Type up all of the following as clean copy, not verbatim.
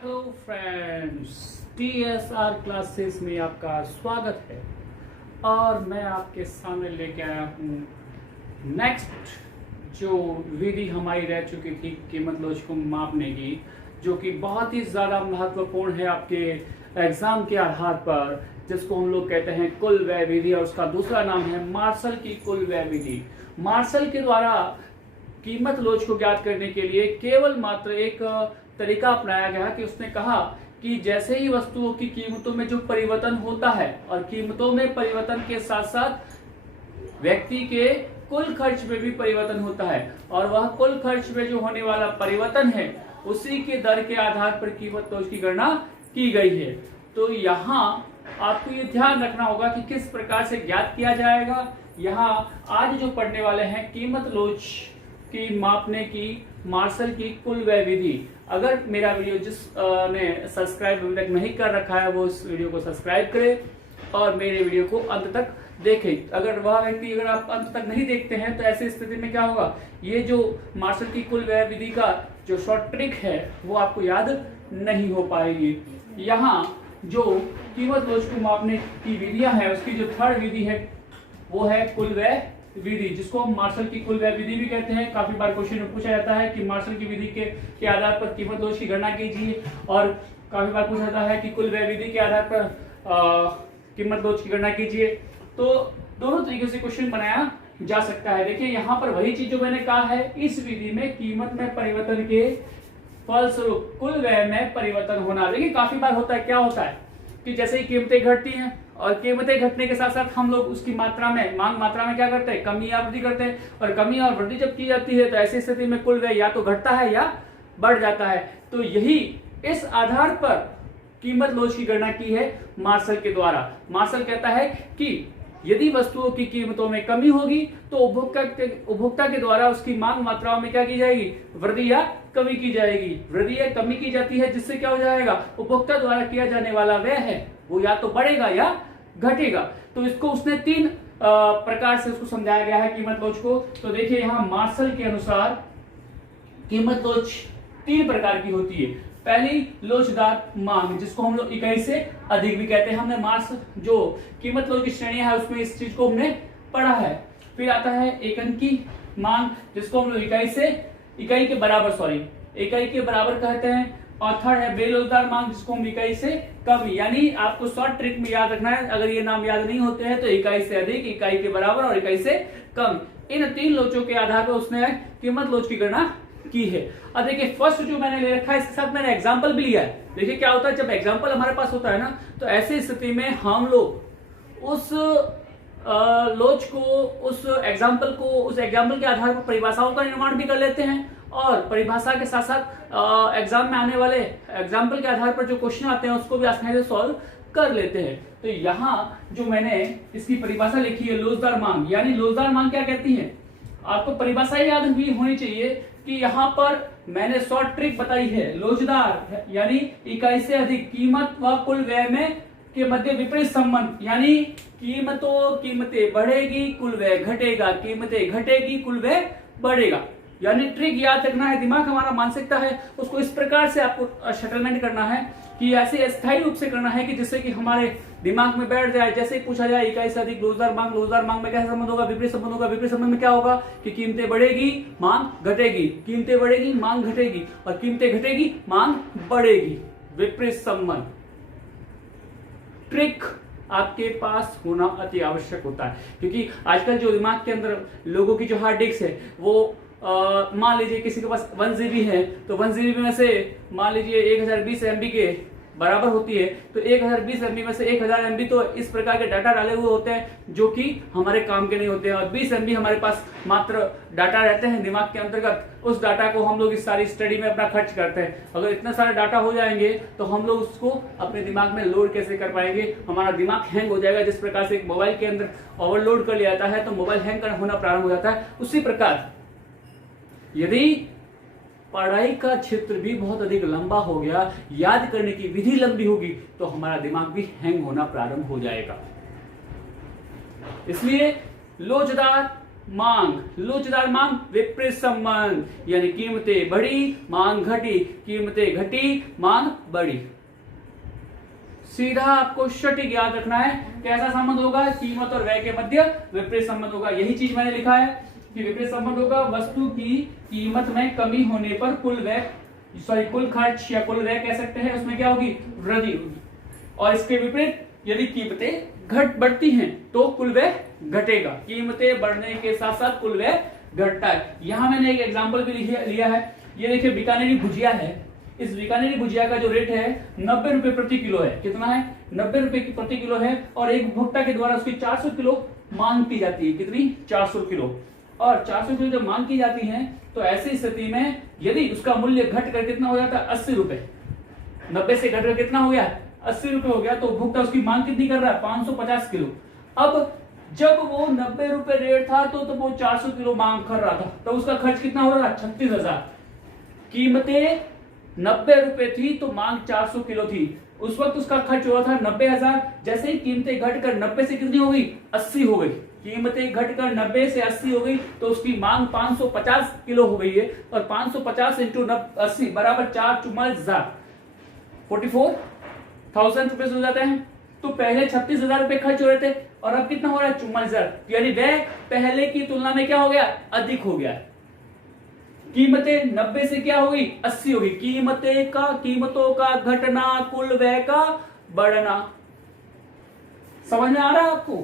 Hello friends, TSR classes में आपका स्वागत है। और मैं आपके सामने लेके आया हूँ नेक्स्ट जो विधि हमारी रह चुकी थी कीमत लोच को मापने की, जो कि बहुत ही ज़्यादा महत्वपूर्ण है आपके एग्ज़ाम के आधार पर, जिसको हम लोग कहते हैं कुल व्यय विधि, और उसका दूसरा नाम है मार्शल की कुल व्यय विधि। मार्शल के द्वारा कीमत लोच को ज्ञात करने के लिए केवल मात्र एक तरीका अपनाया गया कि उसने कहा कि जैसे ही वस्तुओं की कीमतों में जो परिवर्तन होता है, और कीमतों में परिवर्तन के साथ साथ व्यक्ति के कुल खर्च में भी परिवर्तन होता है, और वह कुल खर्च में जो होने वाला परिवर्तन है उसी के दर के आधार पर कीमत लोच की गणना की गई है। तो यहाँ आपको ये ध्यान रखना होगा कि किस प्रकार से ज्ञात किया जाएगा। यहाँ आज जो पढ़ने वाले हैं कीमत लोच की मापने की मार्शल की कुल व्यय विधि। अगर मेरा वीडियो ने सब्सक्राइब अभी तक नहीं कर रखा है वो इस वीडियो को सब्सक्राइब करे और मेरे वीडियो को अंत तक देखें। अगर आप अंत तक नहीं देखते हैं तो ऐसी स्थिति में क्या होगा, ये जो मार्शल की कुल व्यय विधि का जो शॉर्ट ट्रिक है वो आपको याद नहीं हो पाएगी। यहाँ जो कीमत लोच को मापने की विधियां हैं उसकी जो थर्ड विधि है वो है कुल व्यय विधि, जिसको हम मार्शल की कुल व्यय विधि भी कहते हैं। काफी बार क्वेश्चन में पूछा जाता है कि मार्शल की विधि के आधार पर कीमत लोच की गणना कीजिए, और काफी बार पूछा जाता है कि कुल व्यय विधि के आधार पर कीमत लोच की गणना कीजिए। तो दोनों तरीके से क्वेश्चन बनाया जा सकता है। देखिए यहाँ पर वही चीज जो मैंने कहा है, इस विधि में कीमत में परिवर्तन के फलस्वरूप कुल व्यय में परिवर्तन होना। देखिए काफी बार होता है, क्या होता है कि जैसे ही कीमतें घटती हैं और कीमतें घटने के साथ साथ हम लोग उसकी मात्रा में, मांग मात्रा में क्या करते हैं, कमी या वृद्धि करते हैं, और कमी और वृद्धि जब की जाती है तो ऐसी स्थिति में कुल व्यय या तो घटता है या बढ़ जाता है। तो यही इस आधार पर कीमत लोच की गणना की है मार्शल के द्वारा। मार्शल कहता है कि यदि वस्तुओं की कीमतों में कमी होगी तो उपभोक्ता के द्वारा उसकी मांग मात्राओं में क्या की जाएगी, वृद्धि या कमी की जाएगी। वृद्धि या कमी की जाती है, जिससे क्या हो जाएगा, उपभोक्ता द्वारा किया जाने वाला व्यय है वो या तो बढ़ेगा या घटेगा। तो इसको उसने तीन प्रकार से उसको समझाया गया है कीमत लोच को। तो देखिए यहाँ मार्शल के अनुसार कीमत लोच तीन प्रकार की होती है। पहली लोचदार मांग, जिसको हम लोग इकाई से अधिक भी कहते हैं। हमने मार्शल जो कीमत लोच की श्रेणियां है उसमें इस चीज को हमने पढ़ा है। फिर आता है एक अंकी मांग, जिसको हम लोग इकाई के बराबर कहते हैं। और थर्ड है बेलोचदार मांग, जिसको हम इकाई से कम, यानी आपको शॉर्ट ट्रिक में याद रखना है। अगर ये नाम याद नहीं होते हैं तो इकाई से अधिक, इकाई के बराबर और इकाई से कम, इन तीन लोचों के आधार पर उसने कीमत लोच की गणना की है। अब देखिए फर्स्ट जो मैंने ले रखा है इसके साथ मैंने एग्जांपल भी लिया है। देखिए क्या होता है, जब एग्जांपल हमारे पास होता है ना, तो ऐसी स्थिति में हम लोग उस लोच को, उस एग्जाम्पल के आधार पर परिभाषाओं का निर्माण भी कर लेते हैं, और परिभाषा के साथ साथ एग्जाम में आने वाले एग्जाम्पल के आधार पर जो क्वेश्चन आते हैं उसको भी आसानी से सॉल्व कर लेते हैं। तो यहाँ जो मैंने इसकी परिभाषा लिखी है लोचदार मांग, यानी लोचदार मांग क्या कहती है, आपको परिभाषा याद भी होनी चाहिए कि यहाँ पर मैंने शॉर्ट ट्रिक बताई है। लोचदार यानी इकाई से अधिक, कीमत व कुल व्यय में के मध्य विपरीत संबंध, यानी कीमतें बढ़ेगी कुल व्यय घटेगा, कीमतें घटेगी कुल व्यय बढ़ेगा। यानी ट्रिक याद रखना है, दिमाग हमारा मानसिकता है उसको इस प्रकार से आपको सेटलमेंट करना है कि ऐसे अस्थायी रूप से करना है कि जिससे कि हमारे दिमाग में बैठ जाए। जैसे ही पूछा जाए इकाई से अधिक लोचदार मांग में कैसा संबंध होगा, विपरीत संबंध होगा। विपरीत संबंध में क्या होगा कि कीमतें बढ़ेगी मांग घटेगी, कीमतें बढ़ेगी मांग घटेगी, और कीमतें घटेगी मांग बढ़ेगी। विपरीत संबंध ट्रिक आपके पास होना अति आवश्यक होता है, क्योंकि आजकल जो दिमाग के अंदर लोगों की जो हार्ड डिस्क है वो मान लीजिए किसी के पास 1 GB है, तो 1 GB में से मान लीजिए 1020 MB के बराबर होती है, तो 1020 MB में से 1000 MB तो इस प्रकार के डाटा डाले हुए होते हैं जो कि हमारे काम के नहीं होते हैं, और 20 MB हमारे पास मात्र डाटा रहते हैं दिमाग के अंतर्गत। उस डाटा को हम लोग इस सारी स्टडी में अपना खर्च करते हैं। अगर इतना सारा डाटा हो जाएंगे तो हम लोग उसको अपने दिमाग में लोड कैसे कर पाएंगे, हमारा दिमाग हैंग हो जाएगा। जिस प्रकार से एक मोबाइल के अंदर ओवरलोड कर लिया जाता है तो मोबाइल हैंग होना प्रारंभ हो जाता है, उसी प्रकार यदि पढ़ाई का क्षेत्र भी बहुत अधिक लंबा हो गया, याद करने की विधि लंबी होगी, तो हमारा दिमाग भी हैंग होना प्रारंभ हो जाएगा। इसलिए लोचदार मांग, लोचदार मांग, विपरीत संबंध, यानी कीमतें बढ़ी मांग घटी, कीमतें घटी मांग बढ़ी। सीधा आपको सटीक याद रखना है, कैसा संबंध होगा, कीमत और व्यय के मध्य विपरीत संबंध होगा। यही चीज मैंने लिखा है कि विपरीत संबंध होगा वस्तु की कीमत में कमी होने पर कुल खर्च या कुल व्यय कह सकते हैं, उसमें क्या होगी, वृद्धि होगी। और इसके विपरीत यदि कीमतें बढ़ती हैं तो कुल व्यय घटेगा। कीमतें बढ़ने के साथ साथ कुल व्यय घटता है। यहां मैंने एक एग्जांपल भी लिया है। ये देखिए बीकानेरी भुजिया है। इस बीकानेरी भुजिया का जो रेट है 90 रुपए प्रति किलो है। कितना है, 90 रुपए की प्रति किलो है। और एक उपभोक्ता के द्वारा उसकी 400 किलो मांग की जाती है। कितनी, 400 किलो। और 400 किलो जब मांग की जाती है तो ऐसी स्थिति में यदि उसका मूल्य घट कर कितना हो जाता है, 80 रुपए। 90 से घटकर कितना हो गया, 80 रुपए हो गया। तो उपभोक्ता उसकी मांग कितनी कर रहा है, 550 किलो। अब जब वो 90 रुपए रेट था तो वो 400 किलो मांग कर रहा था, तो उसका खर्च कितना हो रहा है, 36,000। कीमतें 90 रुपए थी तो मांग 400 किलो थी। उस वक्त उसका खर्च हुआ था 90,000। जैसे ही कीमतें घटकर 90 से कितनी हो गई, 80 हो गई। कीमतें घटकर 90 से 80 हो गई तो उसकी मांग 550 किलो हो गई है। और 550 इंटू 80 बराबर 44,000, 44,000 रुपए हो जाते हैं। तो पहले 36,000 रुपए खर्च हो रहे थे और अब कितना हो रहा है, 44,000। यानी वह पहले की तुलना में क्या हो गया, अधिक हो गया। कीमतें 90 से क्या हो गई, 80 हो गई। कीमतों का घटना कुल व्यय का बढ़ना। समझ में आ रहा है आपको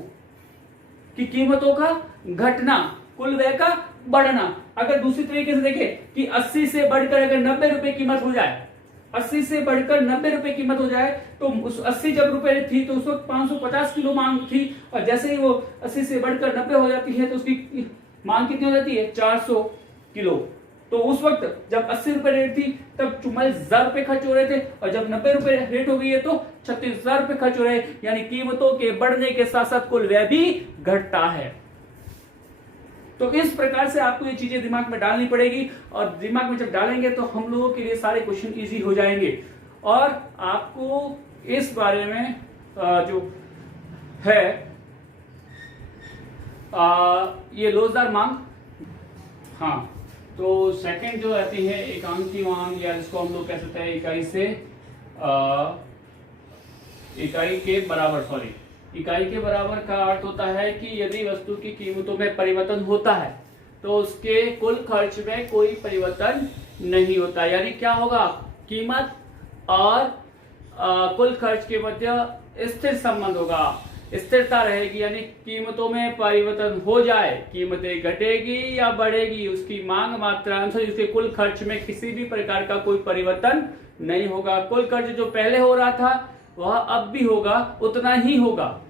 कि कीमतों का घटना कुल व्यय का बढ़ना। अगर दूसरी तरीके से देखें कि 80 से बढ़कर अगर 90 रुपए कीमत हो जाए, 80 से बढ़कर 90 रुपए कीमत हो जाए तो उस 80 जब रुपए थी तो उस वक्त 550 किलो मांग थी। और जैसे ही वो 80 से बढ़कर 90 हो जाती है तो उसकी मांग कितनी हो जाती है, 400 किलो। तो उस वक्त जब 80 रुपए रेट थी तब 44,000 रुपए खर्च हो रहे थे। और जब 90 रुपए रेट हो गई है तो 36,000 रुपए खर्च हो रहे हैं। यानी कीमतों के बढ़ने के साथ साथ कुल व्यय भी घटता है। तो इस प्रकार से आपको ये चीजें दिमाग में डालनी पड़ेगी। और दिमाग में जब डालेंगे तो हम लोगों के लिए सारे क्वेश्चन इजी हो जाएंगे। और आपको इस बारे में जो है ये लोचदार मांग, हाँ, तो सेकंड जो आती है एकांकी मांग, या जिसको हम लोग कह सकते हैं इकाई के बराबर का अर्थ होता है कि यदि वस्तु की कीमतों में परिवर्तन होता है तो उसके कुल खर्च में कोई परिवर्तन नहीं होता। यानी क्या होगा, कीमत और कुल खर्च के मध्य स्थिर संबंध होगा, स्थिरता रहेगी। यानी कीमतों में परिवर्तन हो जाए, कीमतें घटेगी या बढ़ेगी, उसकी मांग मात्रा अनुसार उसके कुल खर्च में किसी भी प्रकार का कोई परिवर्तन नहीं होगा। कुल खर्च जो पहले हो रहा था वह अब भी होगा, उतना ही होगा।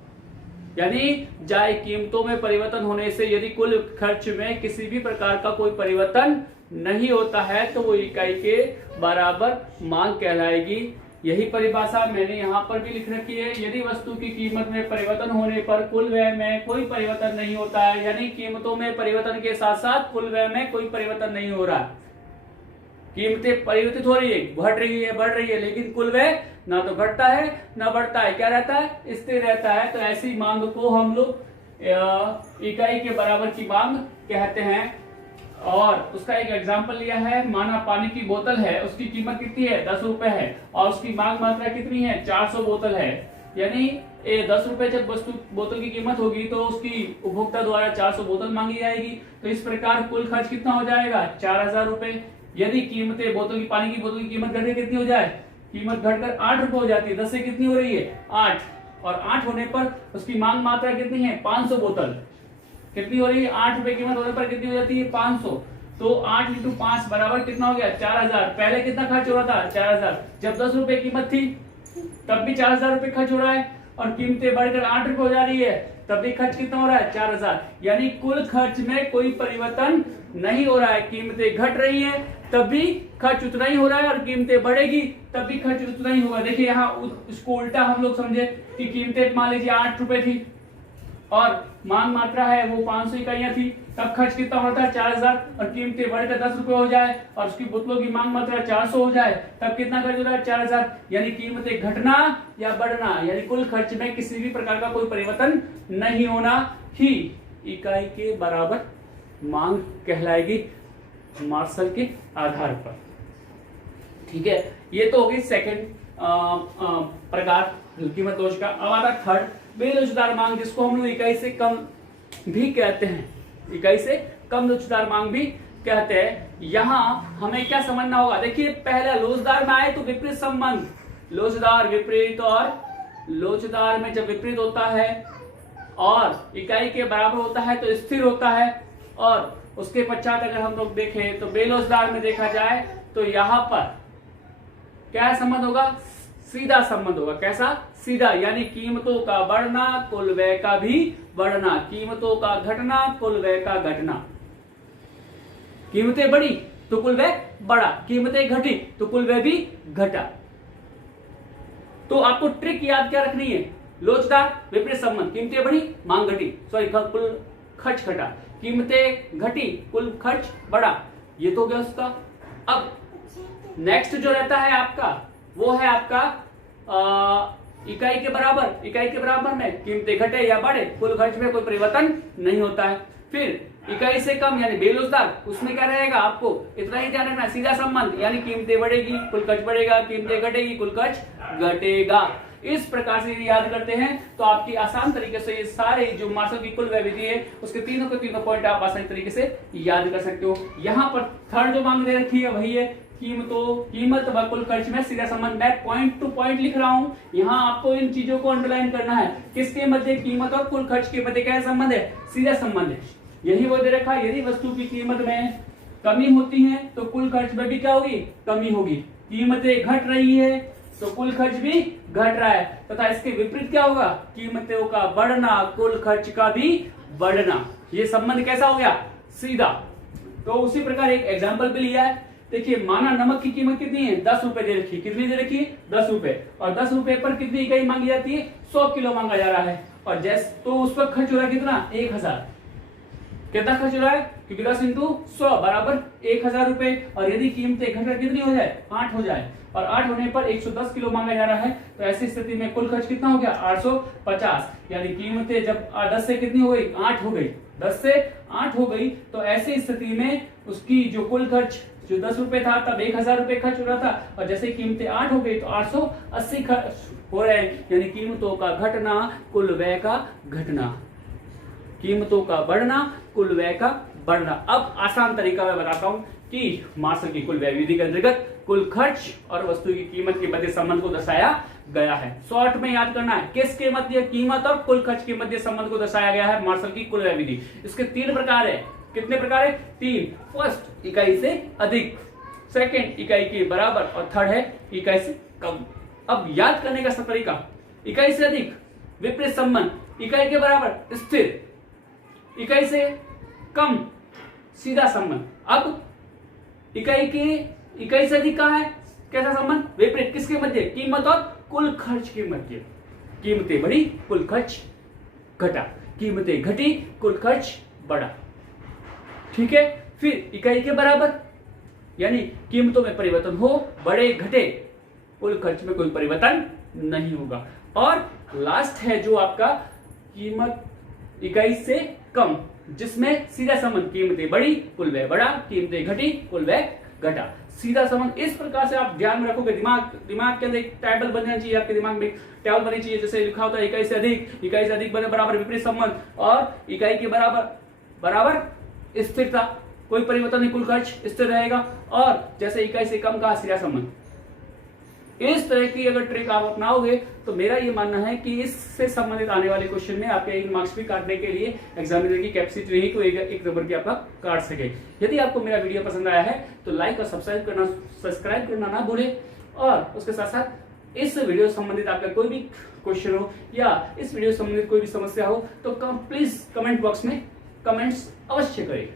यानी जाए कीमतों में परिवर्तन होने से यदि कुल खर्च में किसी भी प्रकार का कोई परिवर्तन नहीं होता है तो वो इकाई के बराबर मांग कहलाएगी। यही परिभाषा मैंने यहाँ पर भी लिख रखी है। यदि वस्तु की कीमत में परिवर्तन होने पर कुल व्यय में कोई परिवर्तन नहीं होता है, यानी कीमतों में परिवर्तन के साथ साथ कुल व्यय में कोई परिवर्तन नहीं हो रहा है। कीमतें परिवर्तित हो रही है, घट रही है, बढ़ रही है, लेकिन कुल व्यय ना तो घटता है ना बढ़ता है, क्या रहता है, स्थिर रहता है। तो ऐसी मांग को हम लोग इकाई के बराबर की मांग कहते हैं। और उसका एक एग्जाम्पल लिया है, माना पानी की बोतल है, उसकी कीमत कितनी है, 10 रुपए है, और उसकी मांग मात्रा कितनी है, 400 बोतल है। यानी 10 रुपए जब वस्तु बोतल की कीमत होगी तो उसकी उपभोक्ता द्वारा 400 बोतल मांगी जाएगी। तो इस प्रकार कुल खर्च कितना हो जाएगा, 4,000 रुपए। यदि कीमतें पानी की बोतल की कीमत घटकर कितनी हो जाए, कीमत घटकर 8 रुपए हो जाती है, 10 से कितनी हो रही है, 8, और 8 होने पर उसकी मांग मात्रा कितनी है, 500 बोतल। कितनी हो रही है, 8 रुपए कीमत होने पर कितनी हो जाती है, 500। तो 8 इंटू 5 बराबर कितना हो गया, 4,000। पहले कितना खर्च हो रहा था, 4,000। जब 10 रुपए कीमत थी तब भी 4,000 रुपए खर्च हो रहा है, और कीमतें बढ़कर 8 रुपए हो जा रही है तब भी खर्च कितना हो रहा है, 4,000। यानी कुल खर्च में कोई परिवर्तन नहीं हो रहा है। कीमतें घट रही है तब भी खर्च उतना ही हो रहा है, और कीमतें बढ़ेगी तब भी खर्च उतना ही होगा। देखिए यहाँ इसको उल्टा हम लोग समझे कि कीमतें मान लीजिए 8 रुपए थी और मांग मात्रा है वो 500 इकाइयां थी, तब खर्च कितना होता है, 4,000। और कीमतें बढ़कर 10 रुपए हो जाए और उसकी बोतलों की मांग मात्रा 400 हो जाए तब कितना खर्च हो रहा है, 4,000। यानी कीमतें घटना या बढ़ना, यानी कुल खर्च में किसी भी प्रकार का कोई परिवर्तन नहीं होना ही इकाई के बराबर मांग कहलाएगी मार्शल के आधार पर। ठीक है, ये तो होगी सेकंड प्रकार कीमत लोच का। अब आता थर्ड, बेलोचदार मांग, जिसको हम लोग इकाई से कम भी कहते हैं, इकाई से कम लोचदार मांग भी कहते हैं। यहां हमें क्या समझना होगा, देखिए पहला लोचदार में आए तो विपरीत संबंध, लोचदार विपरीत, और लोचदार में जब विपरीत होता है और इकाई के बराबर होता है तो स्थिर होता है। और उसके पश्चात अगर हम लोग देखें तो बेलोचदार में देखा जाए तो यहां पर क्या संबंध होगा, सीधा संबंध होगा। कैसा, सीधा, यानी कीमतों का बढ़ना कुल व्यय का भी बढ़ना, कीमतों का घटना कुल व्यय का घटना। कीमतें बढ़ी तो कुल व्यय बढ़ा, कीमतें घटी तो कुल व्यय भी घटा। तो आपको ट्रिक याद क्या रखनी है, लोचदार विपरीत संबंध, कीमतें बढ़ी मांग घटी, सॉरी कुल खर्च घटा, कीमतें घटी कुल खर्च बढ़ा, ये तो हो गया उसका। अब नेक्स्ट जो रहता है आपका वो है आपका इकाई के बराबर। इकाई के बराबर में कीमतें घटे या बढ़े, कुल खर्च में कोई परिवर्तन नहीं होता है। फिर इकाई से कम यानी बेलोचदार, उसमें क्या रहेगा, आपको इतना ही ध्यान रखना, सीधा संबंध, यानी कीमतें बढ़ेगी कुल खर्च बढ़ेगा, कीमतें घटेगी कुल खर्च घटेगा। इस प्रकार से याद करते हैं तो आपकी आसान तरीके से ये सारे जो मार्शल की कुल व्यय विधि है उसके तीनों के तीनों पॉइंट आप आसानी तरीके से याद कर सकते हो। यहाँ पर थर्ड जो मांग दे रखी है वही है कीमत व कुल खर्च में सीधा संबंध। मैं पॉइंट टू पॉइंट लिख रहा हूं, यहाँ आपको इन चीजों को अंडरलाइन करना है। किसके मध्य, कीमत और कुल खर्च के मध्य क्या संबंध है, सीधा संबंध है। यही वो दे रखा है, यदि वस्तु की कीमत में कमी होती है तो कुल खर्च में भी क्या होगी, कमी होगी। कीमतें घट रही है तो कुल खर्च भी घट रहा है, तथा इसके विपरीत क्या होगा, कीमतों का बढ़ना कुल खर्च का भी बढ़ना। ये संबंध कैसा हो गया, सीधा। तो उसी प्रकार एक एग्जांपल भी लिया है। देखिए माना नमक की कीमत कितनी है, 10 रुपए दे रखी है। कितनी दे रखी है, 10 रुपए, और 10 रुपए पर कितनी इकाई मांगी जाती है, 100 किलो मांगा जा रहा है। और जैसे तो उस पर खर्च हो रहा है कितना, 1000। कितना खर्च हो रहा है, क्योंकि 10 इंटू 100 बराबर 1000 रुपए। और यदि कीमतें घटकर कितनी हो जाए, 8 हो जाए, और 8 होने पर 110 किलो मांगा जा रहा है, तो ऐसी स्थिति में कुल खर्च कितना हो गया, 850। यानी कीमतें जब 10 से कितनी हो गई, 8 हो गई, 10 से 8 हो गई, तो ऐसी स्थिति में उसकी जो कुल खर्च जो 10 रुपए था तब 1000 रुपए खर्च हो रहा था, और जैसे कीमतें 8 हो गई तो 880 खर्च हो रहे हैं। यानी कीमतों का घटना कुल व्यय का घटना, कीमतों का बढ़ना कुल व्यय का बढ़ना। अब आसान तरीका मैं बताता हूं कि मार्शल की कुल व्यय विधि के अंतर्गत कुल खर्च और वस्तु की कीमत के मध्य संबंध को दर्शाया गया है। शॉर्ट में याद करना है, किसके मध्य, कीमत और कुल खर्च के मध्य संबंध को दर्शाया गया है मार्शल की कुल व्यय विधि। इसके 3 प्रकार है। कितने प्रकार है, 3। फर्स्ट, इकाई से अधिक, सेकंड इकाई के बराबर, और थर्ड है इकाई से कम। अब याद करने का सब तरीका, इकाई से अधिक विपरीत संबंध, इकाई के बराबर स्थिर, इकाई से कम सीधा संबंध। अब इकाई से अधिक कहां है, कैसा संबंध, विपरीत, किसके मध्य, कीमत और कुल खर्च के मध्य। कीमतें बढ़ी कुल खर्च घटा, कीमतें घटी कुल खर्च बढ़ा। ठीक है, फिर इकाई के बराबर, यानी कीमतों में परिवर्तन हो, बढ़े घटे, कुल खर्च में कोई परिवर्तन नहीं होगा। और लास्ट है जो आपका कीमत इकाई से कम, जिसमें सीधा संबंध, कीमतें बढ़ी कुल व्यय बढ़ा, कीमतें घटी कुल व्यय घटा, सीधा संबंध। इस प्रकार से आप ध्यान में रखोगे, दिमाग के अंदर एक टेबल बनना चाहिए, आपके दिमाग में टेबल बननी चाहिए, जैसे लिखा होता है इकाई से अधिक बराबर विपरीत संबंध, और इकाई के बराबर स्थिरता, कोई परिवर्तन नहीं, कुल खर्च स्थिर रहेगा, और जैसे इकाई से कम का सीधा संबंध। इस तरह की अगर ट्रिक आप अपनाओगे तो मेरा ये मानना है कि इससे संबंधित आने वाले क्वेश्चन में आपके इन मार्क्स भी काटने के लिए एग्जामिनर की कैपेसिटी रही को एक नंबर की आपका काट सके। यदि आपको मेरा वीडियो पसंद आया है तो लाइक और सब्सक्राइब करना ना भूले, और उसके साथ साथ इस वीडियो संबंधित आपका कोई भी क्वेश्चन हो या इस वीडियो संबंधित कोई भी समस्या हो तो प्लीज कमेंट बॉक्स में कमेंट्स अवश्य करें।